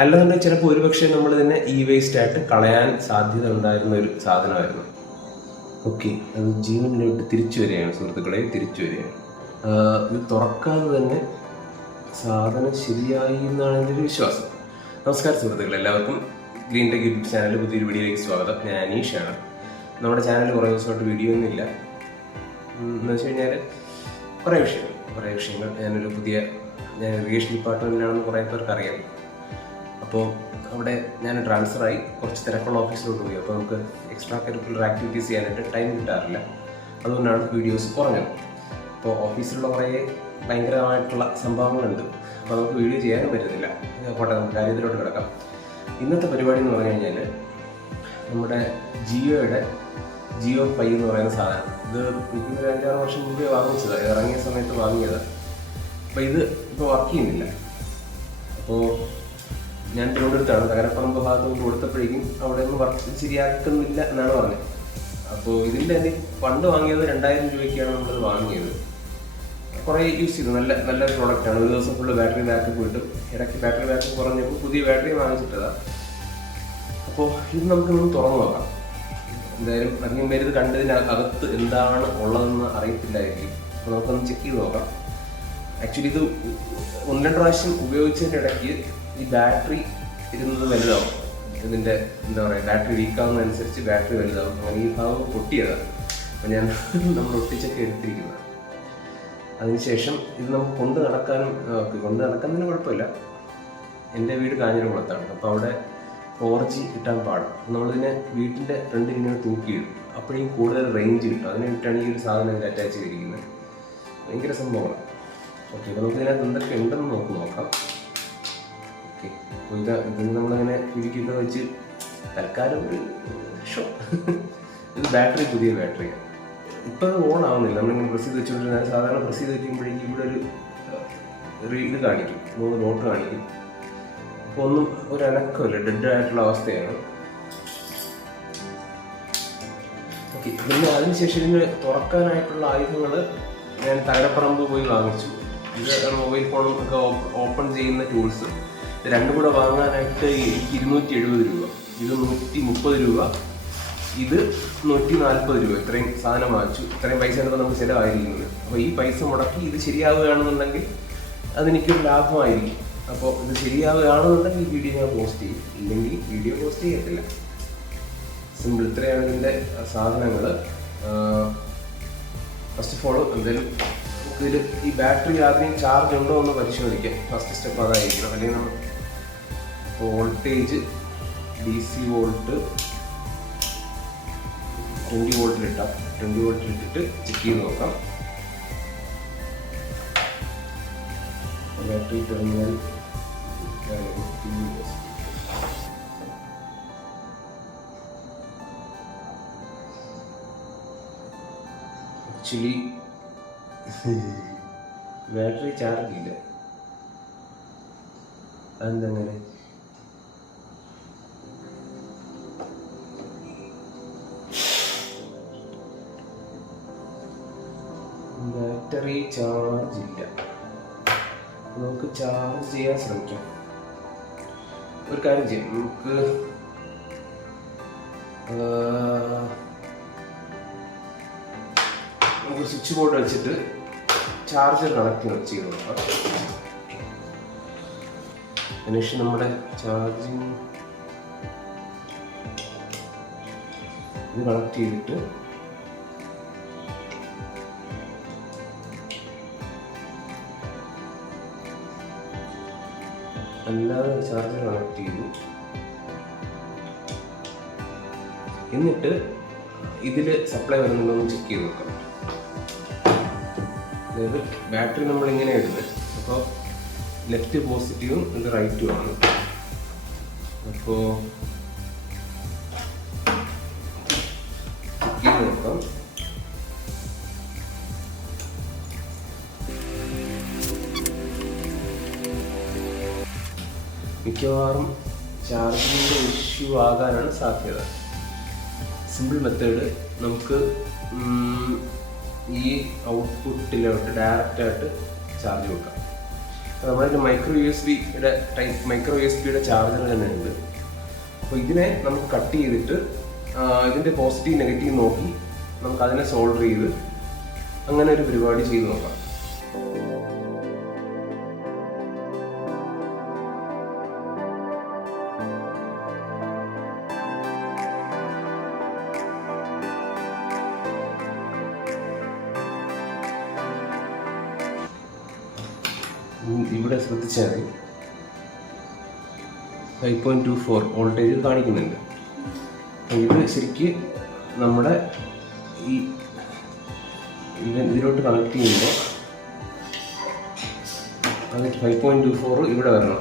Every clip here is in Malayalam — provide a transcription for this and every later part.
അല്ലാന്നുണ്ടെങ്കിൽ ചിലപ്പോൾ ഒരുപക്ഷെ നമ്മൾ തന്നെ ഇ വേസ്റ്റ് ആയിട്ട് കളയാൻ സാധ്യത ഉണ്ടായിരുന്ന ഒരു സാധനമായിരുന്നു. ഓക്കെ, അത് ജീവനിലോട്ട് തിരിച്ചു വരികയാണ് സുഹൃത്തുക്കളെ, തിരിച്ചു വരികയാണ്. ഇത് തുറക്കാതെ തന്നെ സാധനം ശരിയായി എന്നാണ് എൻ്റെ ഒരു വിശ്വാസം. നമസ്കാരം സുഹൃത്തുക്കളെ, എല്ലാവർക്കും ഗ്രീൻ ടെക് യൂട്യൂബ് ചാനലിൽ പുതിയൊരു വീഡിയോയിലേക്ക് സ്വാഗതം. ഞാൻ അനീഷാണ്. നമ്മുടെ ചാനലിൽ കുറേ ദിവസമായിട്ട് വീഡിയോ ഒന്നുമില്ല. എന്ന് വെച്ച് കഴിഞ്ഞാൽ കുറേ വിഷയങ്ങൾ ഞാൻ ഇറിഗേഷൻ ഡിപ്പാർട്ട്മെൻറ്റിലാണെന്ന് കുറേ പേർക്ക് അറിയാം. അപ്പോൾ അവിടെ ഞാൻ ട്രാൻസ്ഫറായി കുറച്ച് തിരക്കുള്ള ഓഫീസിലോട്ട് പോയി. അപ്പോൾ നമുക്ക് എക്സ്ട്രാ കരിക്കുലർ ആക്ടിവിറ്റീസ് ചെയ്യാനായിട്ട് ടൈം കിട്ടാറില്ല. അതുകൊണ്ടാണ് വീഡിയോസ് കുറഞ്ഞത്. അപ്പോൾ ഓഫീസിലുള്ള കുറേ ഭയങ്കരമായിട്ടുള്ള സംഭവങ്ങളുണ്ട്. അപ്പോൾ നമുക്ക് വീഡിയോ ചെയ്യാനും പറ്റുന്നില്ല. പോട്ടെ, നമുക്ക് കാര്യത്തിലോട്ട് കിടക്കാം. ഇന്നത്തെ പരിപാടി എന്ന് പറഞ്ഞു കഴിഞ്ഞാൽ നമ്മുടെ ജിയോ ഫൈ എന്ന് പറയുന്ന സാധനം. ഇത് എനിക്കൊരു 5-6 വർഷം മുമ്പേ വാങ്ങിച്ചതാണ്, ഇറങ്ങിയ സമയത്ത് വാങ്ങിയതാണ്. അപ്പോൾ ഇത് ഇപ്പോൾ വർക്ക് ചെയ്യുന്നില്ല. അപ്പോൾ ഞാൻ തിരുവനന്തപുരത്താണ്, തകരപ്പറമ്പ് ഭാഗത്ത് കൊടുത്തപ്പോഴേക്കും അവിടെ ഒന്നും വർക്ക് ശരിയാക്കുന്നില്ല എന്നാണ് പറഞ്ഞത്. അപ്പോൾ ഇതിൻ്റെ തന്നെ പണ്ട് വാങ്ങിയത് 2000 രൂപയ്ക്കാണ് നമ്മളത് വാങ്ങിയത്. കുറേ യൂസ് ചെയ്തു, നല്ലൊരു പ്രോഡക്റ്റാണ്. ഒരു ദിവസം ഫുള്ള് ബാറ്ററി ബാക്ക് പോയിട്ട് ഇടയ്ക്ക് ബാറ്ററി ബാക്ക് കുറഞ്ഞപ്പോൾ പുതിയ ബാറ്ററി വാങ്ങിച്ചിട്ടതാണ്. അപ്പോൾ ഇത് നമുക്കൊന്ന് തുറന്നു നോക്കാം. എന്തായാലും അധികം പേര് ഇത് കണ്ടതിനകത്ത് എന്താണ് ഉള്ളതെന്ന് അറിയത്തില്ലായിരിക്കും. അപ്പോൾ നമുക്കൊന്ന് ചെക്ക് ചെയ്ത് നോക്കാം. ആക്ച്വലി ഇത് 1-2 പ്രാവശ്യം ഉപയോഗിച്ചതിൻ്റെ ഇടയ്ക്ക് ഈ ബാറ്ററി ഇരുന്നത് വലുതാവും. ഇതിൻ്റെ എന്താ പറയുക, ബാറ്ററി വീക്കാവുന്നതനുസരിച്ച് ബാറ്ററി വലുതാവും. അങ്ങനെ ഈ ഭാഗം പൊട്ടിയതാണ്. അപ്പോൾ നമ്മൾ ഒട്ടിച്ചൊക്കെ എടുത്തിരിക്കുന്നത്. അതിനുശേഷം ഇത് നമുക്ക് കൊണ്ട് നടക്കുന്നതിന് കുഴപ്പമില്ല. എൻ്റെ വീട് കാഞ്ഞിരംകുളത്താണ്. അപ്പോൾ അവിടെ 4G കിട്ടാൻ പാടും. നമ്മളിതിനെ വീട്ടിൻ്റെ ഫ്രണ്ടിൽ ഇങ്ങനെ തൂക്കിയിടും. അപ്പോഴേക്കും കൂടുതൽ റേഞ്ച് കിട്ടും. അതിന് വേണ്ടിയിട്ടാണ് ഈ ഒരു സാധനം ഇതിൽ അറ്റാച്ച് ചെയ്തിരിക്കുന്നത്. ഭയങ്കര സംഭവമാണ്. ഓക്കെ, അപ്പോൾ നമുക്ക് ഇതിനകത്ത് എന്തൊക്കെ ഉണ്ടെന്ന് നോക്കാം. ഓക്കെ, അപ്പോൾ ഇതിന് നമ്മളിങ്ങനെ ഇരിക്കൊക്കെ വെച്ച് തൽക്കാലം ഒരു ഷോ. ഇത് പുതിയ ബാറ്ററിയാണ്. ഇപ്പോൾ അത് ഓൺ ആവുന്നില്ല. നമ്മളിങ്ങനെ പ്രസ് ചെയ്ത് വെച്ചുകൊണ്ടിരുന്നാൽ സാധാരണ പ്രസ് ചെയ്ത് വെക്കുമ്പോഴേക്കും ഇവിടെ ഒരു ഇത് കാണിക്കും, 3 ഡോട്ട് കാണിക്കും. അപ്പോൾ ഒന്നും ഒരു അനക്കമില്ല, ഡെഡ് ആയിട്ടുള്ള അവസ്ഥയാണ്. ഓക്കെ, പിന്നെ അതിനുശേഷം ഇതിന് തുറക്കാനായിട്ടുള്ള ആയുധങ്ങൾ ഞാൻ തകരപ്പറമ്പ് പോയി വാങ്ങിച്ചു. ഇത് മൊബൈൽ ഫോണൊക്കെ ഓപ്പൺ ചെയ്യുന്ന ടൂൾസ്. ഇത് രണ്ടും കൂടെ വാങ്ങാനായിട്ട് എനിക്ക് 270 രൂപ, ഇത് 130 രൂപ, ഇത് 140 രൂപ. ഇത്രയും സാധനം വാങ്ങിച്ചു. ഇത്രയും പൈസ എടുത്താൽ നമുക്ക് ചിലവായിരിക്കുന്നത്. അപ്പോൾ ഈ പൈസ മുടക്കി ഇത് ശരിയാവുകയാണെന്നുണ്ടെങ്കിൽ അതെനിക്കൊരു ലാഭമായിരിക്കും. അപ്പോൾ ഇത് ശരിയാവുകയാണെന്നുണ്ടെങ്കിൽ ഈ വീഡിയോ ഞാൻ പോസ്റ്റ് ചെയ്യും, ഇല്ലെങ്കിൽ വീഡിയോ പോസ്റ്റ് ചെയ്യത്തില്ല. സിമ്പിൾ. ഇത്രയാണ് ഇതിൻ്റെ സാധനങ്ങൾ. ഫസ്റ്റ് ഓഫ് ഓൾ എന്തായാലും നമുക്കിതിൽ ഈ ബാറ്ററി ആദ്യം ചാർജ് ഉണ്ടോ എന്ന് പരിശോധിക്കാം. ഫസ്റ്റ് സ്റ്റെപ്പ് അതായിരിക്കണം. അല്ലെങ്കിൽ നമ്മൾ വോൾട്ടേജ് DC വോൾട്ട് 20 വോൾട്ടിലിട്ടാം. 20 വോൾട്ടിലിട്ടിട്ട് ചെക്ക് ചെയ്ത് നോക്കാം. Battery terminal actually battery charge ഇല്ല. അതെന്തങ്ങനെ? ബാറ്ററി ചാർജ് ഇല്ല. നമുക്ക് ചാർജ് ചെയ്യാൻ ശ്രമിക്കാം. ഒരു കാര്യം ചെയ്യാം, നമുക്ക് സ്വിച്ച് ബോർഡ് വെച്ചിട്ട് ചാർജർ കണക്ട് ചെയ്ത് നോക്കാം. അതിനുശേഷം നമ്മുടെ ചാർജിങ് ഇത് കണക്ട് ചെയ്തിട്ട് അല്ലാതെ ചാർജർ കണക്ട് ചെയ്തു. എന്നിട്ട് ഇതിൽ സപ്ലൈ വരുന്നുണ്ടോ എന്ന് ചെക്ക് ചെയ്ത് നോക്കാം. അതായത് ബാറ്ററി നമ്മളിങ്ങനെ ഇടുന്നത്, അപ്പോൾ ലെഫ്റ്റ് പോസിറ്റീവും ഇത് റൈറ്റും ആണ്. അപ്പോൾ ചെക്ക് ചെയ്ത് നോക്കാം. മിക്കവാറും ചാർജിങ്ങിൻ്റെ ഇഷ്യൂ ആകാനാണ് സാധ്യത. സിമ്പിൾ മെത്തേഡ്, നമുക്ക് ഈ ഔട്ട്പുട്ടിലോട്ട് ഡയറക്റ്റായിട്ട് ചാർജ് കൊടുക്കാം. നമ്മുടെ മൈക്രോ യു എസ് ബിയുടെ ചാർജർ തന്നെ ഉണ്ട്. അപ്പോൾ ഇതിനെ നമുക്ക് കട്ട് ചെയ്തിട്ട് ഇതിൻ്റെ പോസിറ്റീവ് നെഗറ്റീവ് നോക്കി നമുക്ക് അതിനെ സോൾഡർ ചെയ്ത് അങ്ങനെ ഒരു പരിപാടി ചെയ്ത് നോക്കാം. ഇവിടെ ശ്രദ്ധിച്ചാൽ 5.24 വോൾട്ടേജ് കാണിക്കുന്നുണ്ട്. ഇത് ശരിക്ക് നമ്മുടെ ഈ ഇതിലോട്ട് കണക്ട് ചെയ്യുമ്പോൾ അത് 5.24 ഇവിടെ വരണം.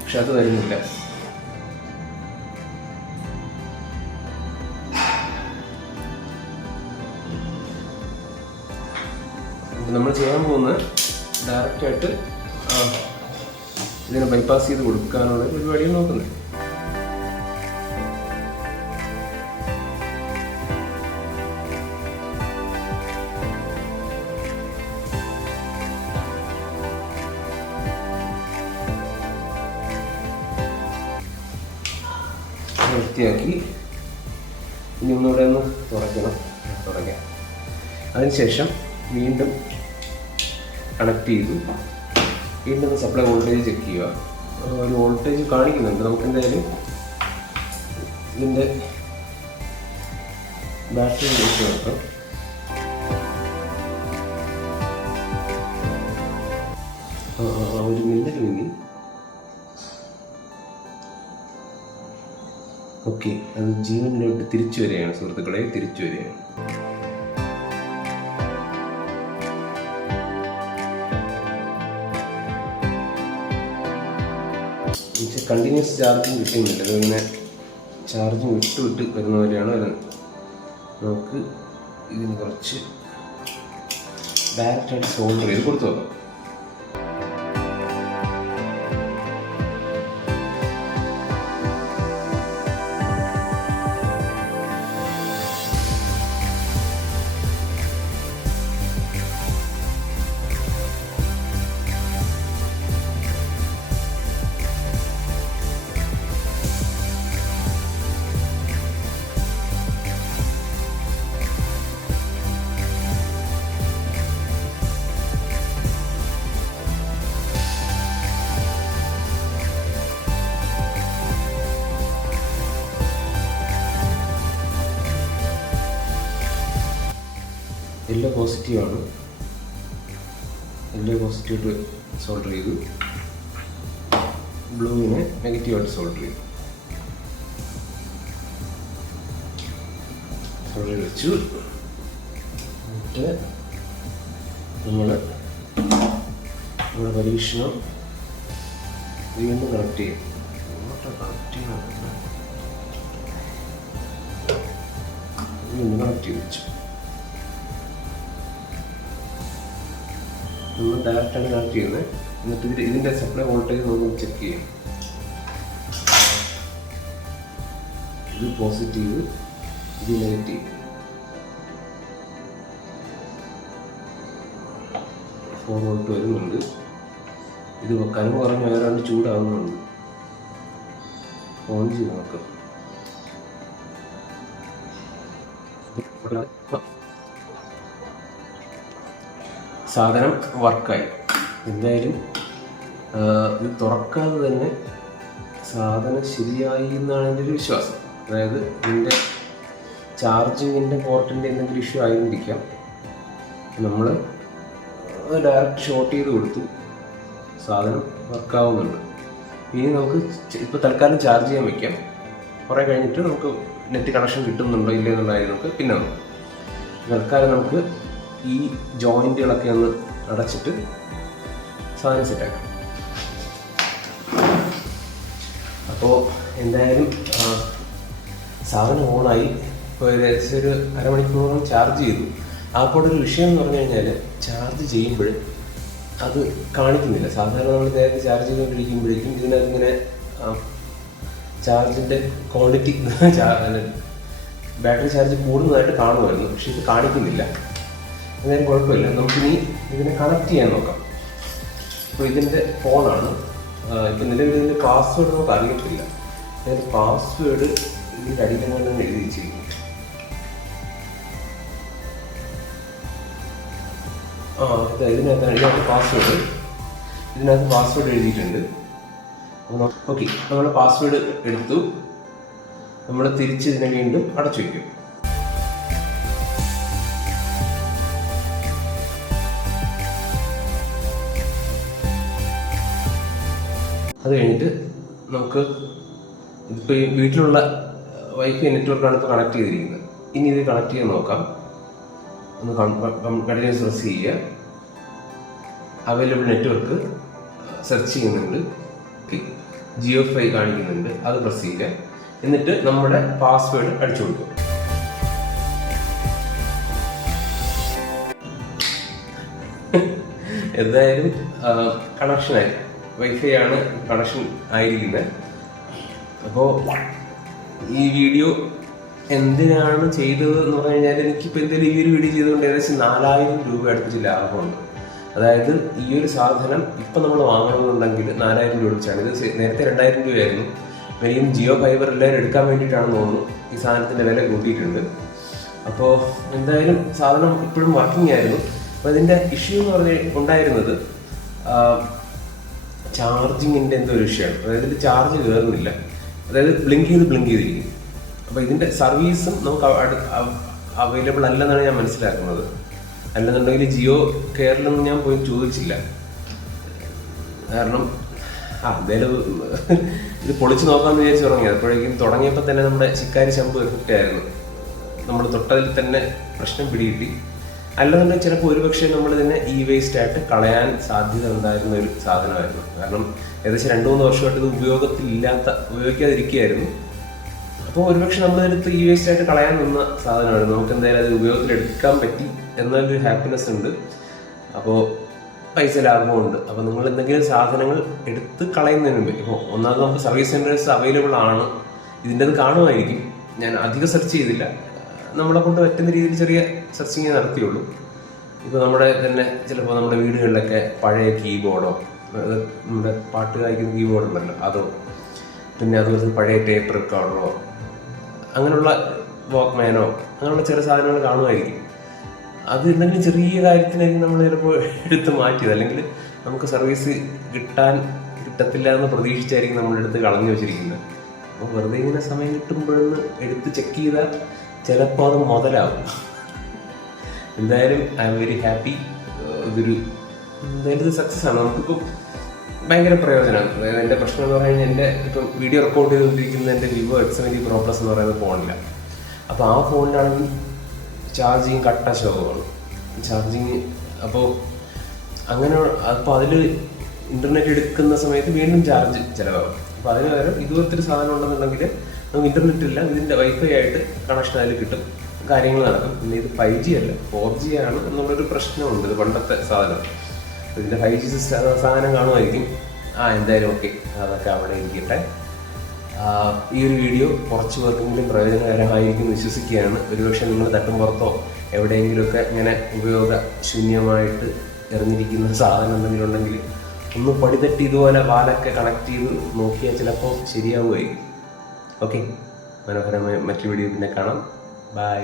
പക്ഷെ അത് വരുന്നില്ല. നമ്മൾ ചെയ്യാൻ പോകുന്നത് ഡയറക്റ്റായിട്ട് ഇതിനെ ബൈപ്പാസ് ചെയ്ത് കൊടുക്കാനുള്ള പരിപാടിയാണ് നോക്കുന്നത്. വൃത്തിയാക്കി ഇനി ഒന്നുകൂടെ ഒന്ന് തുടയ്ക്കാം. അതിനുശേഷം വീണ്ടും കണക്ട് ചെയ്തു വീണ്ടും സപ്ലൈ വോൾട്ടേജ് ചെക്ക് ചെയ്യുക. ഒരു വോൾട്ടേജ് കാണിക്കുന്നുണ്ട്. നമുക്ക് എന്തായാലും ഇതിൻ്റെ ബാറ്ററി വെച്ച് നോക്കാം. ഒരു മിന്നൽ മിന്നി. ഓക്കെ, അത് ജീവനിലോട്ട് തിരിച്ചു വരികയാണ് സുഹൃത്തുക്കളെ, തിരിച്ചു വരികയാണ്. കണ്ടിന്യൂസ് ചാർജിങ് കിട്ടുന്നില്ല. അതിങ്ങനെ ചാർജിങ് വിട്ട് വരുന്ന പോലെയാണ് വരുന്നത്. നമുക്ക് ഇതിന് കുറച്ച് ഡയറക്റ്റായിട്ട് സോൾഡർ ചെയ്ത് കൊടുത്തു നോക്കാം. യെല്ലോ പോസിറ്റീവാണ്. യെല്ലോ പോസിറ്റീവായിട്ട് സോൾഡർ ചെയ്തു. ബ്ലൂവിനെ നെഗറ്റീവായിട്ട് സോൾഡർ ചെയ്തു. സോൾഡർ വെച്ചു. എന്നിട്ട് നമ്മുടെ പരീക്ഷണം വീണ്ടും കണക്ട് ചെയ്യും. വീണ്ടും കണക്ട് ചെയ്ത് വെച്ചു. നമ്മൾ ഡയറക്റ്റാണ് കണക്ട് ചെയ്യുന്നത്. എന്നിട്ട് ഇതിൻ്റെ സപ്ലൈ വോൾട്ടേജ് നമുക്ക് ചെക്ക് ചെയ്യാം. ഇത് പോസിറ്റീവ്, ഇത് നെഗറ്റീവ്. 4 വോൾട്ട് വരുന്നുണ്ട്. ഇത് കനവ് കുറഞ്ഞ് വേറാണ്ട് ചൂടാവുന്നുണ്ട്. ഓൺ ചെയ്ത് നോക്കാം. സാധനം വർക്കായി. എന്തായാലും ഇത് തുറക്കാതെ തന്നെ സാധനം ശരിയായി എന്നാണ് എൻ്റെ ഒരു വിശ്വാസം. അതായത് ഇതിൻ്റെ ചാർജിങ്ങിൻ്റെ പോർട്ടിൻ്റെ എന്തെങ്കിലും ഇഷ്യൂ ആയിരിക്കാം. നമ്മൾ ഡയറക്റ്റ് ഷോർട്ട് ചെയ്ത് കൊടുത്തു. സാധനം വർക്കാവുന്നുണ്ട്. ഇനി നമുക്ക് ഇപ്പോൾ തൽക്കാലം ചാർജ് ചെയ്യാൻ വയ്ക്കാം. കുറേ കഴിഞ്ഞിട്ട് നമുക്ക് നെറ്റ് കണക്ഷൻ കിട്ടുന്നുണ്ടോ ഇല്ലേ എന്നുള്ളതായിരുന്നു നമുക്ക് പിന്നെ നോക്കാം. തൽക്കാലം നമുക്ക് ഈ ജോയിൻറ്റുകളൊക്കെ ഒന്ന് അടച്ചിട്ട് സാധനം സെറ്റാക്കാം. അപ്പോൾ എന്തായാലും സാധനം ഓണായി. ഇപ്പോൾ ഏകദേശം ഒരു അരമണിക്കൂറോളം ചാർജ് ചെയ്തു. അപ്പോൾ ഒരു വിഷയം എന്ന് പറഞ്ഞു കഴിഞ്ഞാൽ ചാർജ് ചെയ്യുമ്പോൾ അത് കാണിക്കുന്നില്ല. സാധാരണ നമ്മൾ നേരത്തെ ചാർജ് ചെയ്തുകൊണ്ടിരിക്കുമ്പോഴേക്കും ഇതിനകത്തിങ്ങനെ ചാർജിൻ്റെ ക്വാണ്ടിറ്റി ബാറ്ററി ചാർജ് കൂടുന്നതായിട്ട് കാണുമായിരുന്നു, പക്ഷെ ഇത് കാണിക്കുന്നില്ല. എന്തായാലും കുഴപ്പമില്ല, നമുക്കിനി ഇതിനെ കണക്ട് ചെയ്യാൻ നോക്കാം. അപ്പോൾ ഇതിൻ്റെ ഫോണാണ്. ഇപ്പം നിലവിൽ ഇതിൻ്റെ പാസ്വേഡ് നമുക്ക് അറിയത്തില്ല. അതായത് പാസ്വേഡ് ഇതിൻ്റെ അടിയിലെങ്ങനെ എഴുതി വെച്ചിരിക്കുന്നു. ഇതിനകത്ത് പാസ്വേഡ് എഴുതിയിട്ടുണ്ട്. ഓക്കെ, നമ്മൾ പാസ്വേഡ് എടുത്തു. നമ്മൾ തിരിച്ച് ഇതിനെ വീണ്ടും അടച്ചു വയ്ക്കും. അത് കഴിഞ്ഞിട്ട് നമുക്ക് ഇതിപ്പോൾ ഈ വീട്ടിലുള്ള വൈഫൈ നെറ്റ്വർക്കാണ് ഇപ്പോൾ കണക്ട് ചെയ്തിരിക്കുന്നത്. ഇനി ഇത് കണക്ട് ചെയ്ത് നോക്കാം. ഒന്ന് കണ്ടിന്യൂസ് പ്രസ് ചെയ്യുക. അവൈലബിൾ നെറ്റ്വർക്ക് സെർച്ച് ചെയ്യുന്നുണ്ട്. JioFi കാണിക്കുന്നുണ്ട്, അത് പ്രസ് ചെയ്യുക. എന്നിട്ട് നമ്മുടെ പാസ്വേഡ് അടിച്ചു കൊടുക്കുക. എന്തായാലും കണക്ഷനായി, വൈഫൈ ആണ് കണക്ഷൻ ആയിരിക്കുന്നത്. അപ്പോൾ ഈ വീഡിയോ എന്തിനാണ് ചെയ്തത് എന്ന് പറഞ്ഞു കഴിഞ്ഞാൽ, എനിക്കിപ്പോൾ എന്തെങ്കിലും ഈ ഒരു വീഡിയോ ചെയ്തുകൊണ്ട് ഏകദേശം 4000 രൂപ അടുപ്പിച്ച് ലാഭമുണ്ട്. അതായത് ഈ ഒരു സാധനം ഇപ്പം നമ്മൾ വാങ്ങണമെന്നുണ്ടെങ്കിൽ 4000 രൂപ വെച്ചാണ്. ഇത് നേരത്തെ 2000 രൂപയായിരുന്നു. മെയിൻ ജിയോ ഫൈബർ എല്ലാവരും എടുക്കാൻ വേണ്ടിയിട്ടാണെന്ന് തോന്നുന്നു ഈ സാധനത്തിൻ്റെ വില കൂട്ടിയിട്ടുണ്ട്. അപ്പോൾ എന്തായാലും സാധനം ഇപ്പോഴും വർക്കിംഗ് ആയിരുന്നു. അപ്പോൾ ഇതിൻ്റെ ഇഷ്യൂ എന്ന് ഉണ്ടായിരുന്നത് ചാർജിങ്ങിൻ്റെ എന്തോ ഒരു ഇഷ്യൂ ആണ്. അതായത് ഇതിൽ ചാർജ് കയറുന്നില്ല, അതായത് ബ്ലിങ്ക് ചെയ്തിരിക്കും. അപ്പോൾ ഇതിൻ്റെ സർവീസും നമുക്ക് അവൈലബിൾ അല്ലെന്നാണ് ഞാൻ മനസ്സിലാക്കുന്നത്. അല്ലെന്നുണ്ടെങ്കിൽ ജിയോ കെയറിലൊന്നും ഞാൻ പോയി ചോദിച്ചില്ല. കാരണം എന്തായാലും ഇത് പൊളിച്ച് നോക്കാമെന്ന് വിചാരിച്ച് തുടങ്ങിയത്. അപ്പോഴേക്കും തുടങ്ങിയപ്പോൾ തന്നെ നമ്മുടെ ചിക്കാരി ശമ്പു എഫക്റ്റ് ആയിരുന്നു. നമ്മൾ തൊട്ടതിൽ തന്നെ പ്രശ്നം പിടികിട്ടി. അല്ലെന്നുണ്ടെങ്കിൽ ചിലപ്പോൾ ഒരുപക്ഷെ നമ്മൾ ഇതിനെ വേസ്റ്റ് ആയിട്ട് കളയാൻ സാധ്യത ഉണ്ടായിരുന്ന ഒരു സാധനമായിരുന്നു. കാരണം ഏകദേശം 2-3 വർഷമായിട്ട് ഇത് ഉപയോഗിക്കാതിരിക്കുകയായിരുന്നു. അപ്പോൾ ഒരുപക്ഷെ നമ്മളെടുത്ത് വേസ്റ്റ് ആയിട്ട് കളയാൻ നിന്ന സാധനമായിരുന്നു. നമുക്ക് എന്തായാലും അത് ഉപയോഗത്തിലെടുക്കാൻ പറ്റി എന്നൊരു ഹാപ്പിനെസ് ഉണ്ട്. അപ്പോൾ പൈസ ലാഭമുണ്ട്. അപ്പോൾ നിങ്ങൾ എന്തെങ്കിലും സാധനങ്ങൾ എടുത്ത് കളയുന്നതിന് മുമ്പ്, ഇപ്പോൾ ഒന്നാമത് നമുക്ക് സർവീസ് സെൻറ്റേഴ്സ് അവൈലബിൾ ആണ്. ഇതിൻ്റെ അത് കാണുമായിരിക്കും. ഞാൻ അധികം സെർച്ച് ചെയ്തില്ല, നമ്മളെ കൊണ്ട് പറ്റുന്ന രീതിയിൽ ചെറിയ സെർച്ചിങ് നടത്തിയുള്ളൂ. ഇപ്പോൾ നമ്മുടെ തന്നെ ചിലപ്പോൾ നമ്മുടെ വീടുകളിലൊക്കെ പഴയ കീബോർഡോ, നമ്മുടെ പാട്ട് വായിക്കുന്ന കീബോർഡ് ഉണ്ടല്ലോ, അതോ പിന്നെ അതുപോലെ പഴയ ടേപ്പ് റെക്കോർഡറോ, അങ്ങനെയുള്ള വോക്ക്മാനോ, അങ്ങനെയുള്ള ചെറിയ സാധനങ്ങൾ കാണുമായിരിക്കും. അത് എന്തെങ്കിലും ചെറിയ കാര്യത്തിനായിരിക്കും നമ്മൾ ചിലപ്പോൾ എടുത്ത് മാറ്റിയത്. അല്ലെങ്കിൽ നമുക്ക് സർവീസ് കിട്ടത്തില്ല എന്ന് പ്രതീക്ഷിച്ചായിരിക്കും നമ്മളെടുത്ത് കളഞ്ഞു വെച്ചിരിക്കുന്നത്. അപ്പോൾ വെറുതെ ഇങ്ങനെ സമയം കിട്ടുമ്പോഴൊന്ന് എടുത്ത് ചെക്ക് ചെയ്താൽ ചിലപ്പോൾ അത് മുതലാവും. എന്തായാലും ഐ എം വെരി ഹാപ്പി. എന്തായാലും ഇത് സക്സസ് ആണ്. നമുക്കിപ്പോൾ ഭയങ്കര പ്രയോജനമാണ്. അതായത് എൻ്റെ പ്രശ്നം എന്ന് പറഞ്ഞു കഴിഞ്ഞാൽ, എൻ്റെ ഇപ്പം വീഡിയോ റെക്കോർഡ് ചെയ്തുകൊണ്ടിരിക്കുന്ന എൻ്റെ വിവോ X70 Pro Plus എന്ന് പറയുന്ന ഫോണില്ല. അപ്പോൾ ആ ഫോണിലാണെങ്കിൽ ചാർജിങ് കട്ട ശോകമാണ് ചാർജിങ്. അപ്പോൾ അതിൽ ഇൻ്റർനെറ്റ് എടുക്കുന്ന സമയത്ത് വീണ്ടും ചാർജ് ചിലവാകും. അപ്പോൾ അതിന് പകരം ഇതുപോലത്തെ സാധനം ഉണ്ടെന്നുണ്ടെങ്കിൽ നമുക്ക് ഇൻ്റർനെറ്റ് ഇല്ല, ഇതിൻ്റെ വൈഫൈ ആയിട്ട് കണക്ഷൻ അതിൽ കിട്ടും, കാര്യങ്ങൾ നടക്കും. പിന്നെ ഇത് 5G അല്ല 4G ആണ് എന്നുള്ളൊരു പ്രശ്നമുണ്ട്. ഇത് പണ്ടത്തെ സാധനം. ഇതിൻ്റെ 5G സാധനം കാണുമായിരിക്കും. എന്തായാലും ഓക്കെ, അതൊക്കെ അവിടെ ഇരിക്കട്ടെ. ഈ ഒരു വീഡിയോ കുറച്ച് പേർക്കെങ്കിലും പ്രയോജനകരമായിരിക്കും വിശ്വസിക്കുകയാണ്. ഒരുപക്ഷെ നിങ്ങൾ തട്ടും പുറത്തോ എവിടെയെങ്കിലുമൊക്കെ ഇങ്ങനെ ഉപയോഗശൂന്യമായിട്ട് എറിഞ്ഞിരിക്കുന്ന സാധനം എന്തെങ്കിലും ഉണ്ടെങ്കിൽ ഒന്ന് പടിതട്ടി ഇതുപോലെ വാലൊക്കെ കണക്ട് ചെയ്ത് നോക്കിയാൽ ചിലപ്പോൾ ശരിയാവുമായിരിക്കും. ഓക്കെ, മനോഹരമായ മറ്റു വീഡിയോ പിന്നെ കാണാം. ബൈ.